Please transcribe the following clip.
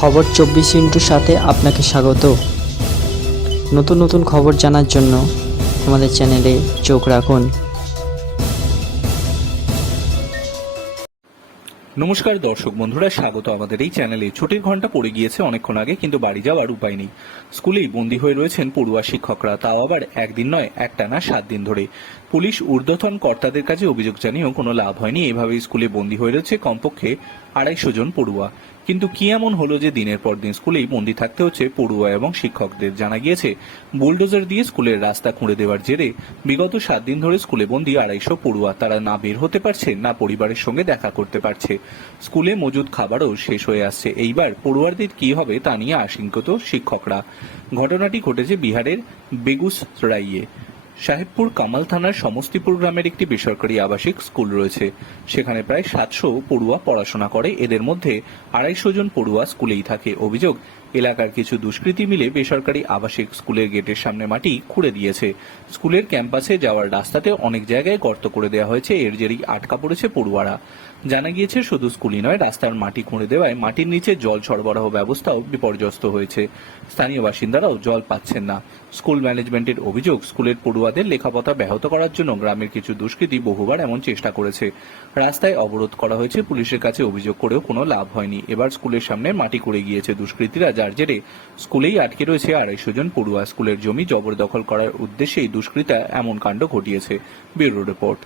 খবর চব্বিশ ইন্টুর সাথে আপনাকে স্বাগত। নতুন নতুন খবর জানার জন্য আমাদের চ্যানেলে চোখ রাখুন। নমস্কার দর্শক বন্ধুরা, স্বাগত। আমাদের এই চ্যানেলে ছুটির ঘণ্টা পড়ে গিয়েছে অনেকক্ষণ আগে, কিন্তু বাড়ি যাওয়ার উপায় নেই। স্কুলেই বন্দি হয়ে রয়েছেন পড়ুয়া শিক্ষকরা। তাও আবার একদিন নয়, একটানা সাত দিন ধরে। পুলিশ ঊর্ধ্বতন কর্তাদের কাছে অভিযোগ জানিয়েও কোনো লাভ হয়নি। এভাবেই স্কুলে বন্দি হয়ে রয়েছে কমপক্ষে আড়াইশো জন পড়ুয়া। কিন্তু কি এমন হলো যে দিনের পর দিন স্কুলেই বন্দী থাকতে হচ্ছে পড়ুয়া এবং শিক্ষকদের? জানা গিয়েছে, বুলডোজার দিয়ে স্কুলের রাস্তা খুঁড়ে দেওয়ার জেরে বিগত সাত দিন ধরে স্কুলে বন্দী আড়াইশো পড়ুয়া। তারা না বের হতে পারছে, না পরিবারের সঙ্গে দেখা করতে পারছে। স্কুলে মজুদ খাবারও শেষ হয়ে আসছে। এইবার পড়ুয়ারদের কি হবে তা নিয়ে আশঙ্কিত শিক্ষকরা। ঘটনাটি ঘটেছে বিহারের বেগুসরাইয়ে। সাহেবপুর কামাল থানার সমস্তিপুর গ্রামের একটি বেসরকারি আবাসিক স্কুল রয়েছে। সেখানে প্রায় সাতশো পড়ুয়া পড়াশোনা করে। এদের মধ্যে আড়াইশো জন পড়ুয়া স্কুলেই থাকে। অভিযোগ, এলাকার কিছু দুষ্কৃতী মিলে বেসরকারি আবাসিক স্কুলের গেটের সামনে মাটি খুঁড়ে দিয়েছে। স্কুলের ক্যাম্পাসে যাওয়ার রাস্তাতে অনেক জায়গায় গর্ত করে দেওয়া হয়েছে। এর জেরেই আটকা পড়েছে পড়ুয়ারা। জানা গিয়েছে, শুধু স্কুলই নয়, রাস্তার মাটি খুঁড়ে দেওয়ায় মাটির নিচে জল সরবরাহ ব্যবস্থাও বিপর্যস্ত হয়েছে। স্থানীয় বাসিন্দারাও জল পাচ্ছেন না। স্কুল ম্যানেজমেন্টের অভিযোগ, স্কুলের পড়ুয়াদের লেখাপথা ব্যাহত করার জন্য গ্রামের কিছু দুষ্কৃতী বহুবার এমন চেষ্টা করেছে। রাস্তায় অবরোধ করা হয়েছে, পুলিশের কাছে অভিযোগ করেও কোনো লাভ হয়নি। এবার স্কুলের সামনে মাটি করে গিয়েছে দুষ্কৃতীরা, যার জেরে স্কুলেই আটকে রয়েছে আড়াইশো জন পড়ুয়া। স্কুলের জমি জবরদখল করার উদ্দেশ্যেই দুষ্কৃতা এমন কাণ্ড ঘটিয়েছে। Bureau report.